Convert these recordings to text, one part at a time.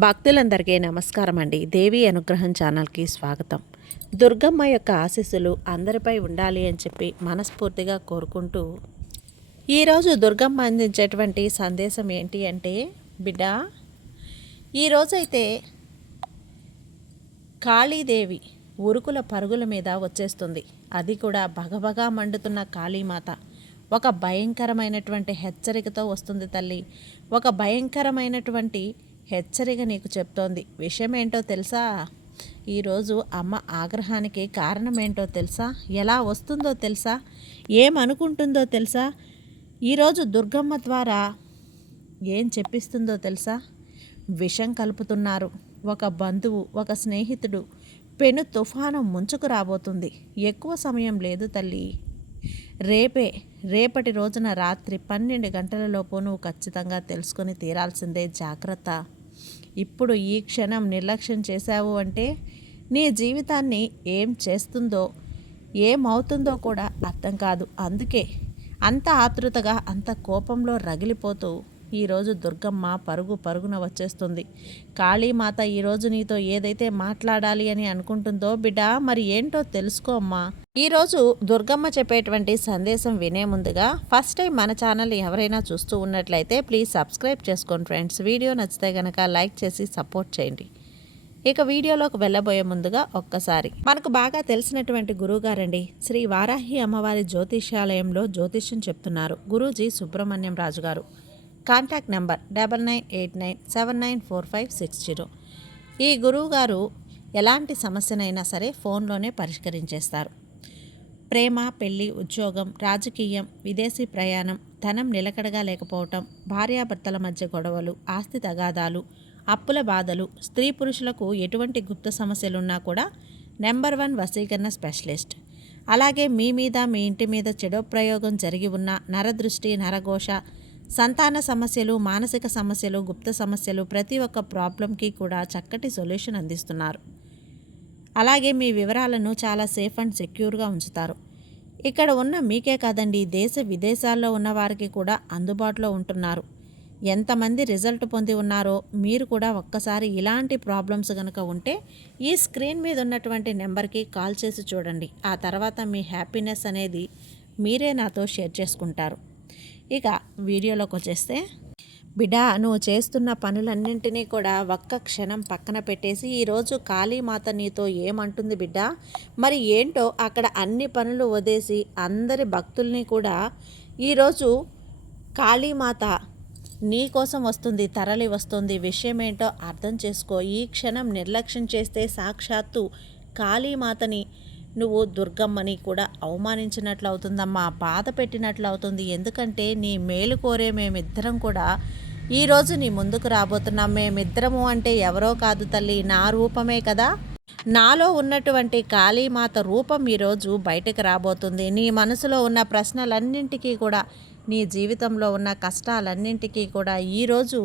భక్తులందరికీ నమస్కారం అండి. దేవి అనుగ్రహం ఛానల్కి స్వాగతం. దుర్గమ్మ యొక్క ఆశీస్సులు అందరిపై ఉండాలి అని చెప్పి మనస్ఫూర్తిగా కోరుకుంటూ ఈరోజు దుర్గమ్మ అందించేటువంటి సందేశం ఏంటి అంటే, బిడ్డ ఈరోజైతే కాళీదేవి ఉరుకుల పరుగుల మీద వచ్చేస్తుంది. అది కూడా భగభగా మండుతున్న కాళీమాత ఒక భయంకరమైనటువంటి హెచ్చరికతో వస్తుంది తల్లి. ఒక భయంకరమైనటువంటి హెచ్చరిక నీకు చెప్తోంది. విషయం ఏంటో తెలుసా? ఈరోజు అమ్మ ఆగ్రహానికి కారణం ఏంటో తెలుసా? ఎలా వస్తుందో తెలుసా? ఏమనుకుంటుందో తెలుసా? ఈరోజు దుర్గమ్మ ద్వారా ఏం చెప్పిస్తుందో తెలుసా? విషం కలుపుతున్నారు. ఒక బంధువు, ఒక స్నేహితుడు పెను తుఫాను ముంచుకు రాబోతుంది. ఎక్కువ సమయం లేదు తల్లి. రేపటి రోజున రాత్రి 12 గంటలలోపు నువ్వు ఖచ్చితంగా తెలుసుకొని తీరాల్సిందే. జాగ్రత్త. ఇప్పుడు ఈ క్షణం నిర్లక్ష్యం చేశావు అంటే నీ జీవితాన్ని ఏం చేస్తుందో ఏమవుతుందో కూడా అర్థం కాదు. అందుకే అంత ఆతృతగా అంత కోపంలో రగిలిపోతూ ఈరోజు దుర్గమ్మ పరుగున వచ్చేస్తుంది. కాళీమాత ఈరోజు నీతో ఏదైతే మాట్లాడాలి అని అనుకుంటుందో బిడ్డ, మరి ఏంటో తెలుసుకో అమ్మా. ఈరోజు దుర్గమ్మ చెప్పేటువంటి సందేశం వినే ముందుగా ఫస్ట్ టైం మన ఛానల్ ఎవరైనా చూస్తూ ఉన్నట్లయితే ప్లీజ్ సబ్స్క్రైబ్ చేసుకోండి ఫ్రెండ్స్. వీడియో నచ్చితే కనుక లైక్ చేసి సపోర్ట్ చేయండి. ఇక వీడియోలోకి వెళ్ళబోయే ముందుగా ఒక్కసారి మనకు బాగా తెలిసినటువంటి గురువుగారండి శ్రీ వారాహి అమ్మవారి జ్యోతిష్యాలయంలో జ్యోతిష్యం చెప్తున్నారు గురూజీ సుబ్రహ్మణ్యం రాజు గారు. Contact number 9989794560. ఈ గురువుగారు ఎలాంటి సమస్యనైనా సరే ఫోన్లోనే పరిష్కరించేస్తారు. ప్రేమ, పెళ్లి, ఉద్యోగం, రాజకీయం, విదేశీ ప్రయాణం, ధనం నిలకడగా లేకపోవటం, భార్యాభర్తల మధ్య గొడవలు, ఆస్తి తగాదాలు, అప్పుల బాధలు, స్త్రీ పురుషులకు ఎటువంటి గుప్త సమస్యలున్నా కూడా నెంబర్ 1 వశీకరణ స్పెషలిస్ట్. అలాగే మీ మీద, మీ ఇంటి మీద చెడో ప్రయోగం జరిగి ఉన్న నరదృష్టి, నరఘోష, సంతాన సమస్యలు, మానసిక సమస్యలు, గుప్త సమస్యలు, ప్రతి ఒక్క ప్రాబ్లంకి కూడా చక్కటి సొల్యూషన్ అందిస్తున్నారు. అలాగే మీ వివరాలను చాలా సేఫ్ అండ్ సెక్యూర్గా ఉంచుతారు. ఇక్కడ ఉన్న మీకే కాదండి, దేశ విదేశాల్లో ఉన్న వారికి కూడా అందుబాటులో ఉంటున్నారు. ఎంతమంది రిజల్ట్ పొంది ఉన్నారో మీరు కూడా ఒక్కసారి ఇలాంటి ప్రాబ్లమ్స్ కనుక ఉంటే ఈ స్క్రీన్ మీద ఉన్నటువంటి నెంబర్కి కాల్ చేసి చూడండి. ఆ తర్వాత మీ హ్యాపీనెస్ అనేది మీరే నాతో షేర్ చేసుకుంటారు. ఇక వీడియోలోకి వచ్చేస్తే, బిడ్డ నువ్వు చేస్తున్న పనులన్నింటినీ కూడా ఒక్క క్షణం పక్కన పెట్టేసి ఈరోజు కాళీమాత నీతో ఏమంటుంది బిడ్డ? మరి ఏంటో అక్కడ అన్ని పనులు వదిలేసి అందరి భక్తుల్ని కూడా ఈరోజు కాళీమాత నీ కోసం వస్తుంది, తరలి వస్తుంది. విషయం ఏంటో అర్థం చేసుకో. ఈ క్షణం నిర్లక్ష్యం చేస్తే సాక్షాత్తు కాళీమాతని నువ్వు దుర్గమ్మని కూడా అవమానించినట్లు అవుతుందమ్మా, బాధ పెట్టినట్లు అవుతుంది. ఎందుకంటే నీ మేలు కోరే మేమిద్దరం కూడా ఈరోజు నీ ముందుకు రాబోతున్నాం. మేమిద్దరము అంటే ఎవరో కాదు తల్లి, నా రూపమే కదా. నాలో ఉన్నటువంటి కాళీమాత రూపం ఈరోజు బయటకు రాబోతుంది. నీ మనసులో ఉన్న ప్రశ్నలన్నింటికీ కూడా, నీ జీవితంలో ఉన్న కష్టాలన్నింటికీ కూడా ఈరోజు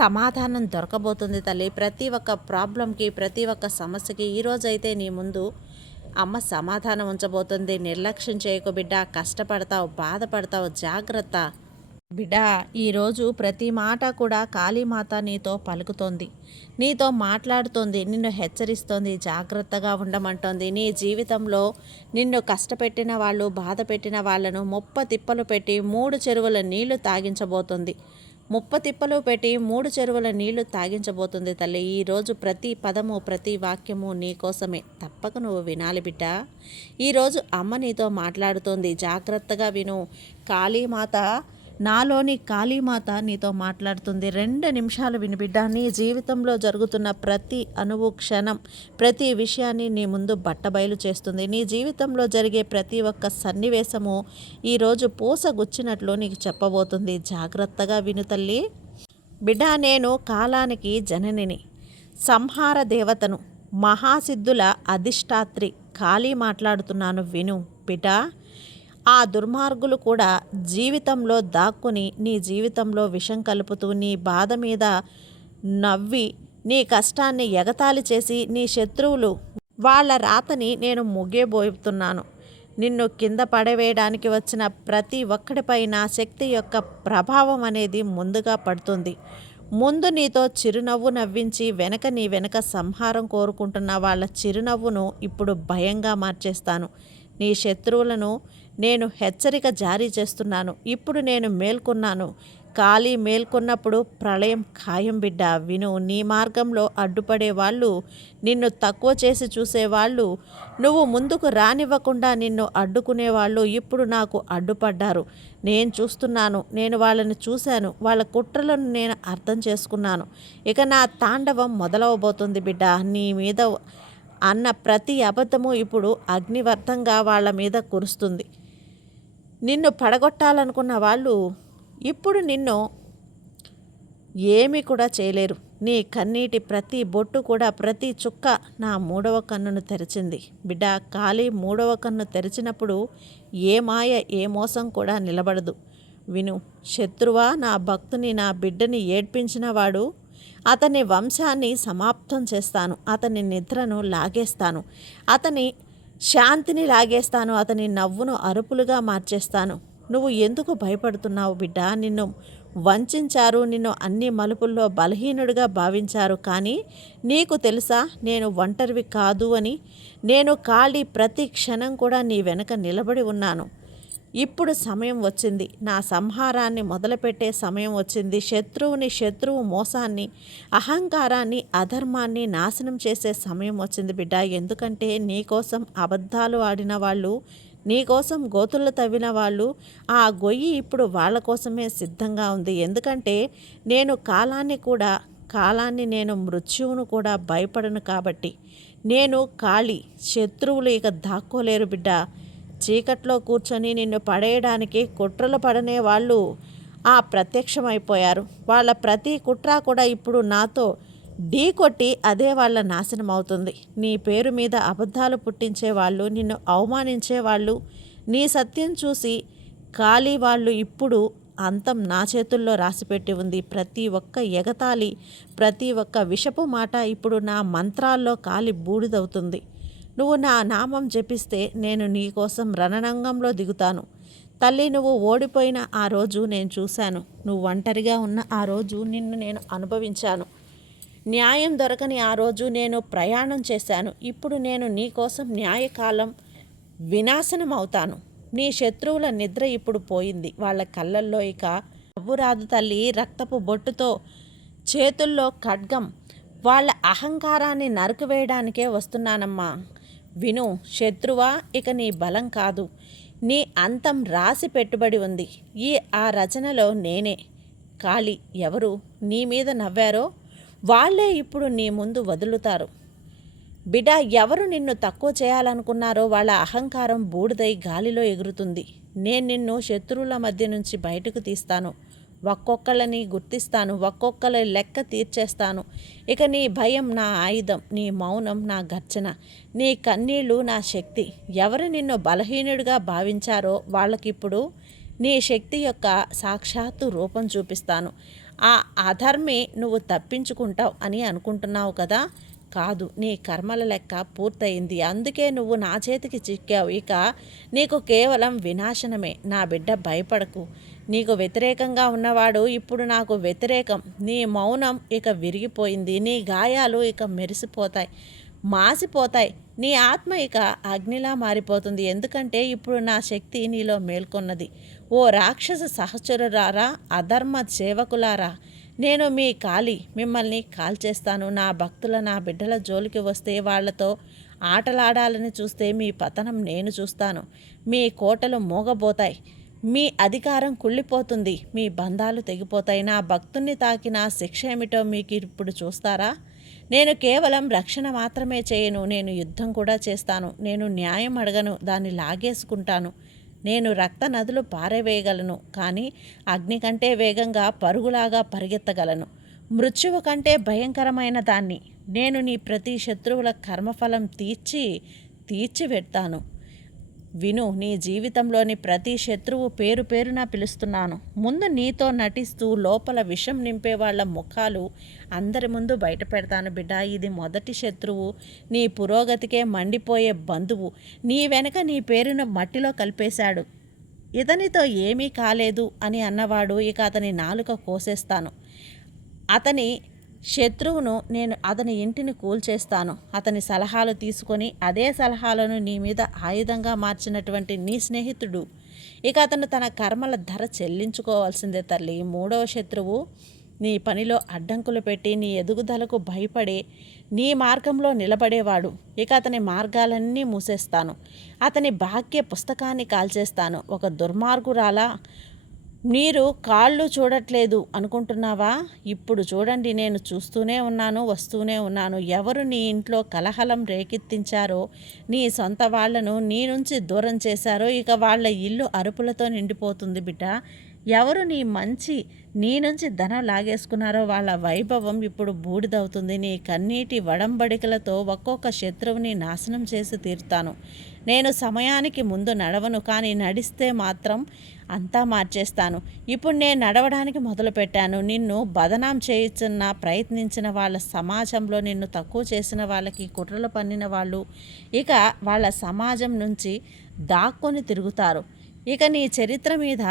సమాధానం దొరకబోతుంది తల్లి. ప్రతి ఒక్క ప్రాబ్లంకి, ప్రతి ఒక్క సమస్యకి ఈరోజైతే నీ ముందు అమ్మ సమాధానం ఉంచబోతుంది. నిర్లక్ష్యం చేయకు బిడ్డ. కష్టపడతావు, బాధపడతావు, జాగ్రత్త బిడ్డ. ఈరోజు ప్రతి మాట కూడా కాళీమాత నీతో పలుకుతోంది, నీతో మాట్లాడుతోంది, నిన్ను హెచ్చరిస్తోంది, జాగ్రత్తగా ఉండమంటోంది. నీ జీవితంలో నిన్ను కష్టపెట్టిన వాళ్ళు, బాధ పెట్టిన వాళ్ళను తిప్పలు పెట్టి 3 చెరువుల నీళ్లు తాగించబోతుంది. తిప్పలు పెట్టి 3 చెరువుల నీళ్లు తాగించబోతుంది తల్లి. ఈరోజు ప్రతి పదము, ప్రతి వాక్యము నీ కోసమే. తప్పక నువ్వు వినాలి బిడ్డ. ఈరోజు అమ్మ నీతో మాట్లాడుతోంది, జాగ్రత్తగా విను. కాళీమాత, నాలోని కాళీమాత నీతో మాట్లాడుతుంది. 2 నిమిషాలు విని బిడ్డ. నీ జీవితంలో జరుగుతున్న ప్రతి అణువు, క్షణం, ప్రతి విషయాన్ని నీ ముందు బట్టబయలు చేస్తుంది. నీ జీవితంలో జరిగే ప్రతి ఒక్క సన్నివేశము ఈరోజు పూసగుచ్చినట్లు నీకు చెప్పబోతుంది. జాగ్రత్తగా విను తల్లి. బిడ్డ, నేను కాలానికి జననిని, సంహార దేవతను, మహాసిద్ధుల అధిష్టాత్రి కాళీ మాట్లాడుతున్నాను. విను బిడ్డ. ఆ దుర్మార్గులు కూడా జీవితంలో దాక్కుని నీ జీవితంలో విషం కలుపుతూ నీ బాధ మీద నవ్వి నీ కష్టాన్ని ఎగతాళి చేసి నీ శత్రువులు వాళ్ళ రాతని నేను ముగియబోతున్నాను. నిన్ను కింద పడవేయడానికి వచ్చిన ప్రతి ఒక్కడిపై నా శక్తి యొక్క ప్రభావం అనేది ముందుగా పడుతుంది. ముందు నీతో చిరునవ్వు నవ్వించి నీ వెనక సంహారం కోరుకుంటున్న వాళ్ళ చిరునవ్వును ఇప్పుడు భయంగా మార్చేస్తాను. నీ శత్రువులను నేను హెచ్చరిక జారీ చేస్తున్నాను. ఇప్పుడు నేను మేల్కొన్నాను. కాళీ మేల్కొన్నప్పుడు ప్రళయం ఖాయం బిడ్డ. విను, నీ మార్గంలో అడ్డుపడే వాళ్ళు, నిన్ను తక్కువ చేసి చూసేవాళ్ళు, నువ్వు ముందుకు రానివ్వకుండా నిన్ను అడ్డుకునేవాళ్ళు ఇప్పుడు నాకు అడ్డుపడ్డారు. నేను చూస్తున్నాను, నేను వాళ్ళని చూశాను, వాళ్ళ కుట్రలను నేను అర్థం చేసుకున్నాను. ఇక నా తాండవం మొదలవబోతుంది బిడ్డ. నీ మీద అన్న ప్రతి అబద్ధము ఇప్పుడు అగ్నివర్ధంగా వాళ్ళ మీద కురుస్తుంది. నిన్ను పడగొట్టాలనుకున్న వాళ్ళు ఇప్పుడు నిన్ను ఏమీ కూడా చేయలేరు. నీ కన్నీటి ప్రతి బొట్టు కూడా, ప్రతి చుక్క నా మూడవ కన్నును తెరిచింది బిడ్డ. కాళీ మూడవ కన్ను తెరిచినప్పుడు ఏ మాయ, ఏ మోసం కూడా నిలబడదు. విను, శత్రువా, నా భక్తుని, నా బిడ్డని ఏడ్పించిన వాడు, అతని వంశాన్ని సమాప్తం చేస్తాను. అతని నిద్రను లాగేస్తాను, అతని శాంతిని లాగేస్తాను, అతని నవ్వును అరుపులుగా మార్చేస్తాను. నువ్వు ఎందుకు భయపడుతున్నావు బిడ్డ? నిన్ను వంచారు, నిన్ను అన్ని మలుపుల్లో బలహీనుడిగా భావించారు. కానీ నీకు తెలుసా, నేను ఒంటరివి కాదు అని. నేను కాళీ ప్రతి క్షణం కూడా నీ వెనక నిలబడి ఉన్నాను. ఇప్పుడు సమయం వచ్చింది, నా సంహారాన్ని మొదలుపెట్టే సమయం వచ్చింది. శత్రువు మోసాన్ని, అహంకారాన్ని, అధర్మాన్ని నాశనం చేసే సమయం వచ్చింది బిడ్డ. ఎందుకంటే నీకోసం అబద్ధాలు ఆడిన వాళ్ళు, నీకోసం గోతులు తవ్విన వాళ్ళు, ఆ గొయ్యి ఇప్పుడు వాళ్ళ కోసమే సిద్ధంగా ఉంది. ఎందుకంటే నేను కాలాన్ని నేను మృత్యువును కూడా భయపడను కాబట్టి. నేను కాళీ, శత్రువులు ఇక దాక్కోలేరు బిడ్డ. చీకట్లో కూర్చొని నిన్ను పడేయడానికి కుట్రలు పడనే వాళ్ళు ప్రత్యక్షమైపోయారు. వాళ్ళ ప్రతి కుట్ర కూడా ఇప్పుడు నాతో ఢీ కొట్టి అదే వాళ్ళ నాశనం అవుతుంది. నీ పేరు మీద అబద్ధాలు పుట్టించేవాళ్ళు, నిన్ను అవమానించేవాళ్ళు, నీ సత్యం చూసి కాళీ వాళ్ళు ఇప్పుడు అంతం నా చేతుల్లో రాసిపెట్టి ఉంది. ప్రతి ఒక్క ఎగతాళి, ప్రతి ఒక్క విషపు మాట ఇప్పుడు నా మంత్రాల్లో కాలి బూడిదవుతుంది. నువ్వు నా నామం జపిస్తే నేను నీ కోసం రణరంగంలో దిగుతాను. తల్లి, నువ్వు ఓడిపోయిన ఆ రోజు నేను చూశాను. నువ్వు ఒంటరిగా ఉన్న ఆ రోజు నిన్ను నేను అనుభవించాను. న్యాయం దొరకని ఆ రోజు నేను ప్రయాణం చేశాను. ఇప్పుడు నేను నీ కోసం న్యాయకాలం వినాశనం అవుతాను. నీ శత్రువుల నిద్ర ఇప్పుడు పోయింది. వాళ్ళ కళ్ళల్లో ఇక నవ్వు రాదు తల్లి. రక్తపు బొట్టుతో, చేతుల్లో ఖడ్గం, వాళ్ళ అహంకారాన్ని నరుకువేయడానికే వస్తున్నానమ్మా. విను శత్రువా, ఇక నీ బలం కాదు, నీ అంతం రాసి పెట్టుబడి ఉంది. ఆ రచనలో నేనే. కాళీ ఎవరు నీ మీద నవ్వారో వాళ్ళే ఇప్పుడు నీ ముందు వదులుతారు బిడ్డ. ఎవరు నిన్ను తక్కువ చేయాలనుకున్నారో వాళ్ళ అహంకారం బూడిదై గాలిలో ఎగురుతుంది. నేను నిన్ను శత్రువుల మధ్య నుంచి బయటకు తీస్తాను. ఒక్కొక్కళ్ళని గుర్తిస్తాను, ఒక్కొక్కళ్ళ లెక్క తీర్చేస్తాను. ఇక నీ భయం నా ఆయుధం, నీ మౌనం నా గర్జన, నీ కన్నీళ్ళు నా శక్తి. ఎవరు నిన్ను బలహీనుడిగా భావించారో వాళ్ళకిప్పుడు నీ శక్తి యొక్క సాక్షాత్తు రూపం చూపిస్తాను. ఆ అధర్మి నువ్వు తప్పించుకుంటావు అని అనుకుంటున్నావు కదా? కాదు, నీ కర్మల లెక్క పూర్తయింది. అందుకే నువ్వు నా చేతికి చిక్కావు. ఇక నీకు కేవలం వినాశనమే. నా బిడ్డ, భయపడకు. నీకు వ్యతిరేకంగా ఉన్నవాడు ఇప్పుడు నాకు వ్యతిరేకం. నీ మౌనం ఇక విరిగిపోయింది. నీ గాయాలు ఇక మెరిసిపోతాయి, మాసిపోతాయి. నీ ఆత్మ ఇక అగ్నిలా మారిపోతుంది. ఎందుకంటే ఇప్పుడు నా శక్తి నీలో మేల్కొన్నది. ఓ రాక్షస సహచరులారా, అధర్మ సేవకులారా, నేను మీ కాళీ, మిమ్మల్ని కాల్చేస్తాను. నా భక్తుల, నా బిడ్డల జోలికి వస్తే, వాళ్లతో ఆటలాడాలని చూస్తే మీ పతనం నేను చూస్తాను. మీ కోటలు మోగబోతాయి, మీ అధికారం కుళ్ళిపోతుంది, మీ బంధాలు తెగిపోతాయి. నా భక్తుణ్ణి తాకిన శిక్ష ఏమిటో మీకు ఇప్పుడు చూస్తారా? నేను కేవలం రక్షణ మాత్రమే చేయను, నేను యుద్ధం కూడా చేస్తాను. నేను న్యాయం అడగను, దాన్ని లాగేసుకుంటాను. నేను రక్త నదులు పారవేయగలను, కానీ అగ్ని కంటే వేగంగా పరుగులాగా పరిగెత్తగలను. మృత్యువు కంటే భయంకరమైన దాన్ని. నేను నీ ప్రతి శత్రువుల కర్మఫలం తీర్చి పెడతాను. విను, నీ జీవితంలోని ప్రతి శత్రువు పేరు పేరున పిలుస్తున్నాను. ముందు నీతో నటిస్తూ లోపల విషం నింపే వాళ్ళ ముఖాలు అందరి ముందు బయట పెడతాను బిడ్డ. ఇది మొదటి శత్రువు, నీ పురోగతికే మండిపోయే బంధువు. నీ వెనక నీ పేరును మట్టిలో కలిపేశాడు. ఇతనితో ఏమీ కాలేదు అని అన్నవాడు ఇక అతని నాలుక కోసేస్తాను. అతని శత్రువును నేను అతని ఇంటిని కూల్చేస్తాను. అతని సలహాలు తీసుకొని అదే సలహాలను నీ మీద ఆయుధంగా మార్చినటువంటి నీ స్నేహితుడు ఇక అతను తన కర్మల ధర చెల్లించుకోవాల్సిందే తల్లి. మూడవ శత్రువు నీ పనిలో అడ్డంకులు పెట్టి నీ ఎదుగుదలకు భయపడి నీ మార్గంలో నిలబడేవాడు. ఇక అతని మార్గాలన్నీ మూసేస్తాను. అతని భాగ్య పుస్తకాన్ని కాల్చేస్తాను. ఒక దుర్మార్గురాలా మీరు కాళ్ళు చూడట్లేదు అనుకుంటున్నావా? ఇప్పుడు చూడండి, నేను చూస్తూనే ఉన్నాను, వస్తూనే ఉన్నాను. ఎవరు నీ ఇంట్లో కలహలం రేకెత్తించారో, నీ సొంత వాళ్లను నీ నుంచి దూరం చేశారో ఇక వాళ్ళ ఇల్లు అరుపులతో నిండిపోతుంది బిడ్డ. ఎవరు నీ నుంచి ధనం లాగేసుకున్నారో వాళ్ళ వైభవం ఇప్పుడు బూడిదవుతుంది. నీ కన్నీటి వడంబడికలతో ఒక్కొక్క శత్రువుని నాశనం చేసి తీరుతాను. నేను సమయానికి ముందు నడవను, కానీ నడిస్తే మాత్రం అంతా మార్చేస్తాను. ఇప్పుడు నేను నడవడానికి మొదలుపెట్టాను. నిన్ను బదనాం చేయించిన ప్రయత్నించిన వాళ్ళ సమాజంలో నిన్ను తక్కువ చేసిన వాళ్ళకి కుట్రలు పన్నిన వాళ్ళు ఇక వాళ్ళ సమాజం నుంచి దాక్కొని తిరుగుతారు. ఇక నీ చరిత్ర మీద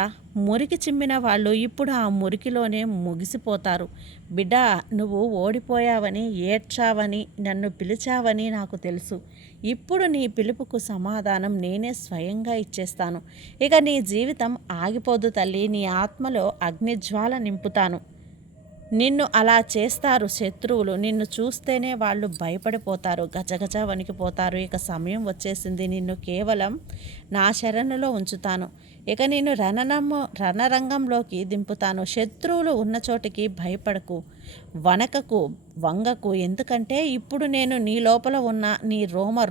మురికి చిమ్మిన వాళ్ళు ఇప్పుడు ఆ మురికిలోనే ముగిసిపోతారు. బిడ్డ, నువ్వు ఓడిపోయావని, ఏడ్చావని, నన్ను పిలిచావని నాకు తెలుసు. ఇప్పుడు నీ పిలుపుకు సమాధానం నేనే స్వయంగా ఇచ్చేస్తాను. ఇక నీ జీవితం ఆగిపోదు తల్లి. నీ ఆత్మలో అగ్నిజ్వాల నింపుతాను. నిన్ను అలా చేస్తారు శత్రువులు. నిన్ను చూస్తేనే వాళ్ళు భయపడిపోతారు, గజగజ వణికిపోతారు. ఇక సమయం వచ్చేసింది. నిన్ను కేవలం నా శరణులో ఉంచుతాను. ఇక నేను రణరంగంలోకి దింపుతాను. శత్రువులు ఉన్న చోటికి భయపడకు, వనకకు, వంగకు. ఎందుకంటే ఇప్పుడు నేను నీ లోపల ఉన్న నీ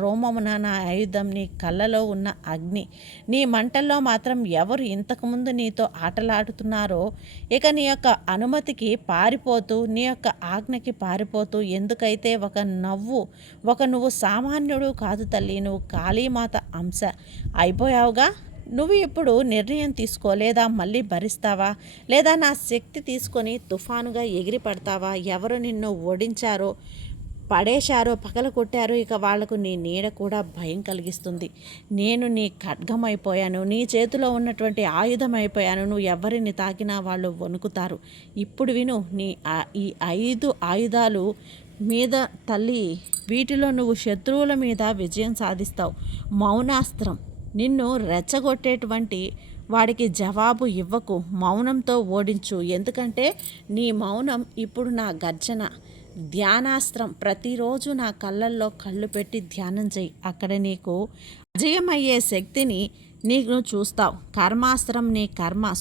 రోమమున నా ఆయుధం, నీ కళ్ళలో ఉన్న అగ్ని. నీ మంటల్లో మాత్రం ఎవరు ఇంతకుముందు నీతో ఆటలాడుతున్నారో ఇక నీ యొక్క అనుమతికి పారిపోతూ, నీ యొక్క ఆజ్ఞకి పారిపోతూ, ఎందుకైతే నువ్వు సామాన్యుడు కాదు తల్లి, నువ్వు కాళీమాత అంశ అయిపోయావుగా. నువ్వు ఇప్పుడు నిర్ణయం తీసుకో. లేదా మళ్ళీ భరిస్తావా, లేదా నా శక్తి తీసుకొని తుఫానుగా ఎగిరి పడతావా? ఎవరు నిన్ను ఓడించారో, పడేశారో, పగల కొట్టారో ఇక వాళ్లకు నీ నీడ కూడా భయం కలిగిస్తుంది. నేను నీ ఖడ్గం అయిపోయాను, నీ చేతిలో ఉన్నటువంటి ఆయుధం అయిపోయాను. నువ్వు ఎవరిని తాకినా వాళ్ళు వణుకుతారు. ఇప్పుడు విను, ఈ 5 ఆయుధాలు మీద తల్లి, వీటిలో నువ్వు శత్రువుల మీద విజయం సాధిస్తావు. మౌనాస్త్రం. నిన్ను రెచ్చగొట్టేటువంటి వాడికి జవాబు ఇవ్వకు, మౌనంతో ఓడించు. ఎందుకంటే నీ మౌనం ఇప్పుడు నా గర్జన. ధ్యానాస్త్రం. ప్రతిరోజు నా కళ్ళల్లో కళ్ళు పెట్టి ధ్యానం చెయ్యి. అక్కడ నీకు అజయమయ్యే శక్తిని నీకు చూస్తావు. కర్మాస్త్రం. నీ కర్మ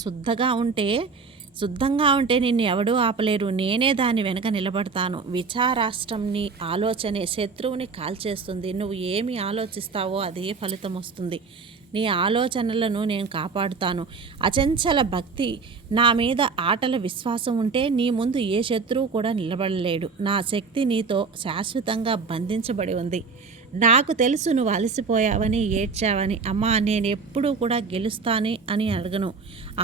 శుద్ధంగా ఉంటే నిన్ను ఎవడూ ఆపలేరు. నేనే దాని వెనక నిలబడతాను. విచారాష్ట్రం. నీ ఆలోచనే శత్రువుని కాల్చేస్తుంది. నువ్వు ఏమి ఆలోచిస్తావో అదే ఫలితం వస్తుంది. నీ ఆలోచనలను నేను కాపాడుతాను. అచంచల భక్తి. నా మీద ఆటల విశ్వాసం ఉంటే నీ ముందు ఏ శత్రువు కూడా నిలబడలేడు. నా శక్తి నీతో శాశ్వతంగా బంధించబడి ఉంది. నాకు తెలుసు నువ్వు అలసిపోయావని, ఏడ్చావని. అమ్మా, నేను ఎప్పుడూ కూడా గెలుస్తాను అని అడగను.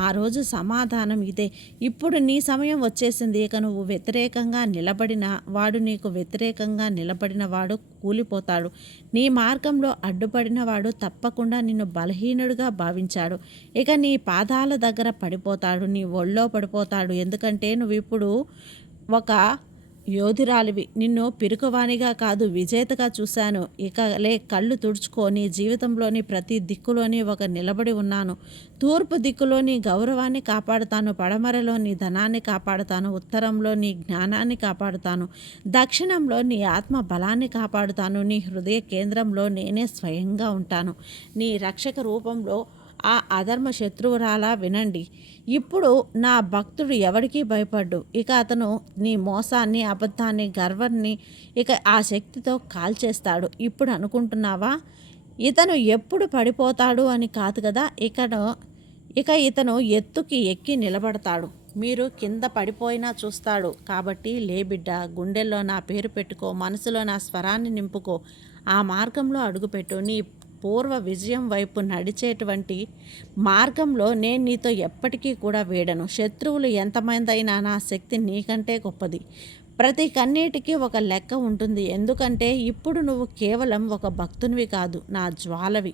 ఆ రోజు సమాధానం ఇదే. ఇప్పుడు నీ సమయం వచ్చేసింది. ఇక నువ్వు వ్యతిరేకంగా నిలబడిన వాడు, నీకు వ్యతిరేకంగా నిలబడిన వాడు కూలిపోతాడు. నీ మార్గంలో అడ్డుపడిన వాడు తప్పకుండా నిన్ను బలహీనుడిగా భావించాడు. ఇక నీ పాదాల దగ్గర పడిపోతాడు, నీ ఒళ్ళో పడిపోతాడు. ఎందుకంటే నువ్వు ఇప్పుడు ఒక యోధురాలివి. నిన్ను పిరుకువానిగా కాదు, విజేతగా చూశాను. ఇక కళ్ళు తుడుచుకో. నీ జీవితంలోని ప్రతి దిక్కులోని ఒక నిలబడి ఉన్నాను. తూర్పు దిక్కులో నీ గౌరవాన్ని కాపాడుతాను, పడమరలో నీ ధనాన్ని కాపాడుతాను, ఉత్తరంలో నీ జ్ఞానాన్ని కాపాడుతాను, దక్షిణంలో నీ ఆత్మ బలాన్ని కాపాడుతాను. నీ హృదయ కేంద్రంలో నేనే స్వయంగా ఉంటాను. నీ రక్షక రూపంలో ఆ అధర్మ శత్రువురాలా వినండి. ఇప్పుడు నా భక్తుడు ఎవరికీ భయపడ్డు. ఇక అతను నీ మోసాన్ని, అబద్ధాన్ని, గర్వాన్ని ఇక ఆ శక్తితో కాల్చేస్తాడు. ఇప్పుడు అనుకుంటున్నావా ఇతను ఎప్పుడు పడిపోతాడు అని? కాదు కదా. ఇక ఇతను ఎత్తుకి ఎక్కి నిలబడతాడు. మీరు కింద పడిపోయినా చూస్తాడు. కాబట్టి లే బిడ్డ, గుండెల్లో నా పేరు పెట్టుకో, మనసులో నా స్వరాన్ని నింపుకో, ఆ మార్గంలో అడుగుపెట్టు. నీ పూర్వ విజయం వైపు నడిచేటువంటి మార్గంలో నేను నీతో ఎప్పటికీ కూడా వీడను. శత్రువులు ఎంతమంది అయినా నా శక్తి నీకంటే గొప్పది. ప్రతి కన్నీటికి ఒక లెక్క ఉంటుంది. ఎందుకంటే ఇప్పుడు నువ్వు కేవలం ఒక భక్తునివి కాదు, నా జ్వాలవి.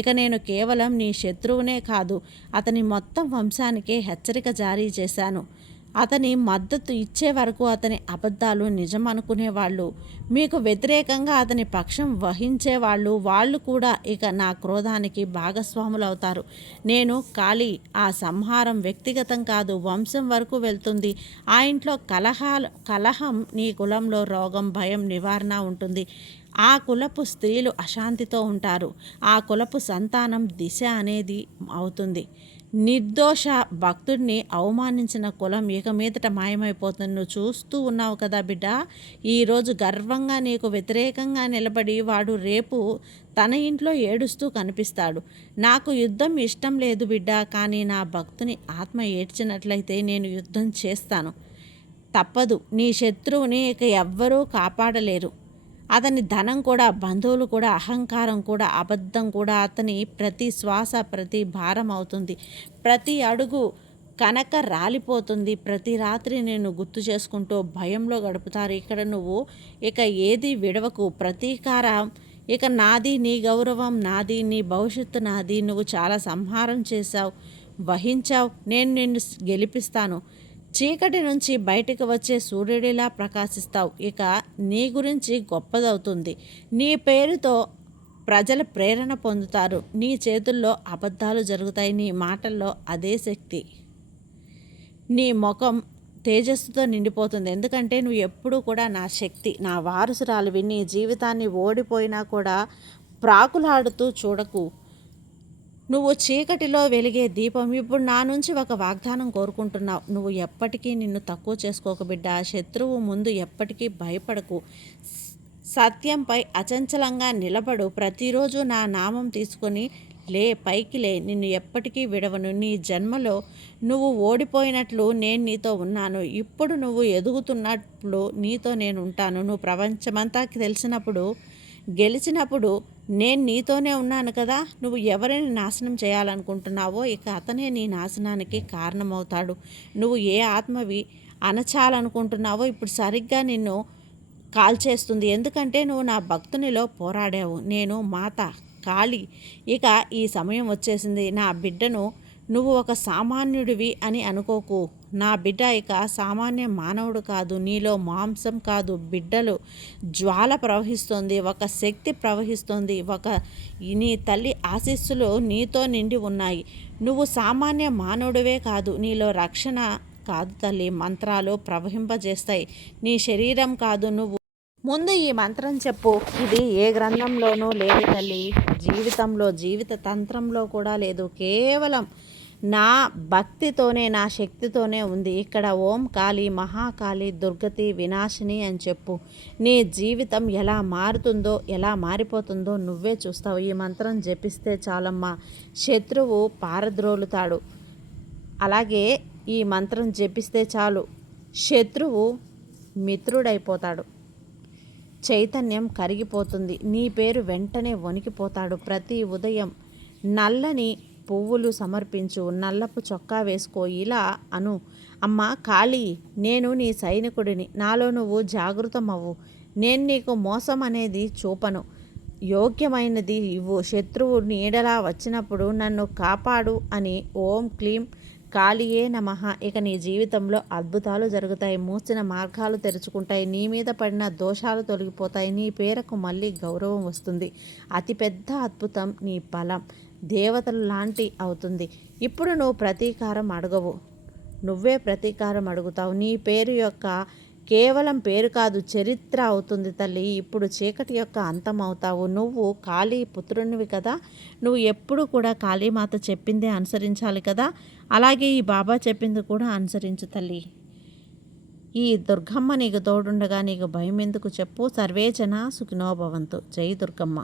ఇక నేను కేవలం నీ శత్రువునే కాదు, అతని మొత్తం వంశానికే హెచ్చరిక జారీ చేశాను. అతని మద్దతు ఇచ్చే వరకు అతని అబద్ధాలు నిజం అనుకునేవాళ్ళు, మీకు వ్యతిరేకంగా అతని పక్షం వహించేవాళ్ళు, వాళ్ళు కూడా ఇక నా క్రోధానికి భాగస్వాములు అవుతారు. నేను ఖాళీ. ఆ సంహారం వ్యక్తిగతం కాదు, వంశం వరకు వెళ్తుంది. ఆ ఇంట్లో కలహం నీ కులంలో రోగం, భయం, నివారణ ఉంటుంది. ఆ కులపు స్త్రీలు అశాంతితో ఉంటారు. ఆ కులపు సంతానం దిశ అనేది అవుతుంది. నిర్దోష భక్తుడిని అవమానించిన కులం ఇక మీదట మాయమైపోతుంది. నువ్వు చూస్తూ ఉన్నావు కదా బిడ్డ. ఈరోజు గర్వంగా నీకు వ్యతిరేకంగా నిలబడి వాడు రేపు తన ఇంట్లో ఏడుస్తూ కనిపిస్తాడు. నాకు యుద్ధం ఇష్టం లేదు బిడ్డ, కానీ నా భక్తుని ఆత్మ ఏడ్చినట్లయితే నేను యుద్ధం చేస్తాను. తప్పదు. నీ శత్రువుని ఇక ఎవ్వరూ కాపాడలేరు. అతని ధనం కూడా, బంధువులు కూడా, అహంకారం కూడా, అబద్ధం కూడా అతని ప్రతి శ్వాస ప్రతి భారం అవుతుంది. ప్రతి అడుగు కనక రాలిపోతుంది. ప్రతి రాత్రి నేను గుర్తు చేసుకుంటూ భయంలో గడుపుతారు. ఇక్కడ నువ్వు ఇక ఏది విడవకు. ప్రతీకారం ఇక నాది, నీ గౌరవం నాది, నీ భవిష్యత్తు నాది. నువ్వు చాలా సంహారం చేశావు, వహించావు. నేను నిన్ను గెలిపిస్తాను. చీకటి నుంచి బయటకు వచ్చే సూర్యుడిలా ప్రకాశిస్తావు. ఇక నీ గురించి గొప్పదవుతుంది. నీ పేరుతో ప్రజల ప్రేరణ పొందుతారు. నీ చేతుల్లో అబద్ధాలు జరుగుతాయి. నీ మాటల్లో అదే శక్తి. నీ ముఖం తేజస్సుతో నిండిపోతుంది. ఎందుకంటే నువ్వు ఎప్పుడూ కూడా నా శక్తి, నా వారసురాలివి. నీ జీవితాన్ని ఓడిపోయినా కూడా ప్రాకులాడుతూ చూడకు. నువ్వు చీకటిలో వెలిగే దీపం. ఇప్పుడు నా నుంచి ఒక వాగ్దానం కోరుకుంటున్నావు. నువ్వు ఎప్పటికీ నిన్ను తక్కువ చేసుకోక బిడ్డ. శత్రువు ముందు ఎప్పటికీ భయపడకు. సత్యంపై అచంచలంగా నిలబడు. ప్రతిరోజు నా నామం తీసుకొని లే, పైకి లే. నిన్ను ఎప్పటికీ విడవను. నీ జన్మలో నువ్వు ఓడిపోయినట్లు నేను నీతో ఉన్నాను. ఇప్పుడు నువ్వు ఎదుగుతున్నట్లు నీతో నేను ఉంటాను. నువ్వు ప్రపంచమంతా తెలిసినప్పుడు, గెలిచినప్పుడు నేను నీతోనే ఉన్నాను కదా. నువ్వు ఎవరిని నాశనం చేయాలనుకుంటున్నావో ఇక అతనే నీ నాశనానికి కారణమవుతాడు. నువ్వు ఏ ఆత్మవి అణచాలనుకుంటున్నావో ఇప్పుడు సరిగ్గా నిన్ను కాల్చేస్తుంది. ఎందుకంటే నువ్వు నా భక్తునిలో పోరాడావు. నేను మాత కాళీ. ఇక ఈ సమయం వచ్చేసింది. నా బిడ్డను నువ్వు ఒక సామాన్యుడివి అని అనుకోకు. నా బిడ్డ ఇక సామాన్య మానవుడు కాదు. నీలో మాంసం కాదు, బిడ్డలు జ్వాల ప్రవహిస్తోంది. ఒక శక్తి ప్రవహిస్తోంది. నీ తల్లి ఆశీస్సులు నీతో నిండి ఉన్నాయి. నువ్వు సామాన్య మానవుడివే కాదు. నీలో రక్షణ కాదు తల్లి, మంత్రాలు ప్రవహింపజేస్తాయి. నీ శరీరం కాదు. నువ్వు ముందు ఈ మంత్రం చెప్పు. ఇది ఏ గ్రంథంలోనూ లేదు తల్లి. జీవితంలో, జీవిత తంత్రంలో కూడా లేదు. కేవలం నా భక్తితోనే, నా శక్తితోనే ఉంది. ఇక్కడ ఓం కాళీ, మహాకాళి, దుర్గతి, వినాశిని అని చెప్పు. నీ జీవితం ఎలా మారుతుందో, ఎలా మారిపోతుందో నువ్వే చూస్తావు. ఈ మంత్రం జపిస్తే చాలమ్మా, శత్రువు పారద్రోలుతాడు. అలాగే ఈ మంత్రం జపిస్తే చాలు, శత్రువు మిత్రుడైపోతాడు. చైతన్యం కరిగిపోతుంది. నీ పేరు వెంటనే వణికిపోతాడు. ప్రతి ఉదయం నల్లని పువ్వులు సమర్పించు, నల్లపు చొక్కా వేసుకో. ఇలా అను, అమ్మ కాళీ, నేను నీ సైనికుడిని. నాలో నువ్వు జాగృతమవ్వు. నేను నీకు మోసం అనేది చూపను. యోగ్యమైనది ఇవ్వు. శత్రువు నీడలా వచ్చినప్పుడు నన్ను కాపాడు అని ఓం క్లీం కాళీయే నమః. ఇక నీ జీవితంలో అద్భుతాలు జరుగుతాయి. మూసిన మార్గాలు తెరుచుకుంటాయి. నీ మీద పడిన దోషాలు తొలగిపోతాయి. నీ పేరుకు మళ్ళీ గౌరవం వస్తుంది. అతిపెద్ద అద్భుతం నీ బలం దేవతలు లాంటి అవుతుంది. ఇప్పుడు నువ్వు ప్రతీకారం అడగవు, నువ్వే ప్రతీకారం అడుగుతావు. నీ పేరు యొక్క కేవలం పేరు కాదు, చరిత్ర అవుతుంది తల్లి. ఇప్పుడు చీకటి యొక్క అంతం అవుతావు. నువ్వు కాళీ పుత్రునివి కదా. నువ్వు ఎప్పుడు కూడా కాళీమాత చెప్పిందే అనుసరించాలి కదా. అలాగే ఈ బాబా చెప్పింది కూడా అనుసరించు తల్లి. ఈ దుర్గమ్మ నీకు తోడుండగా నీకు భయం ఎందుకు చెప్పు. సర్వే జన సుఖినో భవంతు. జై దుర్గమ్మ.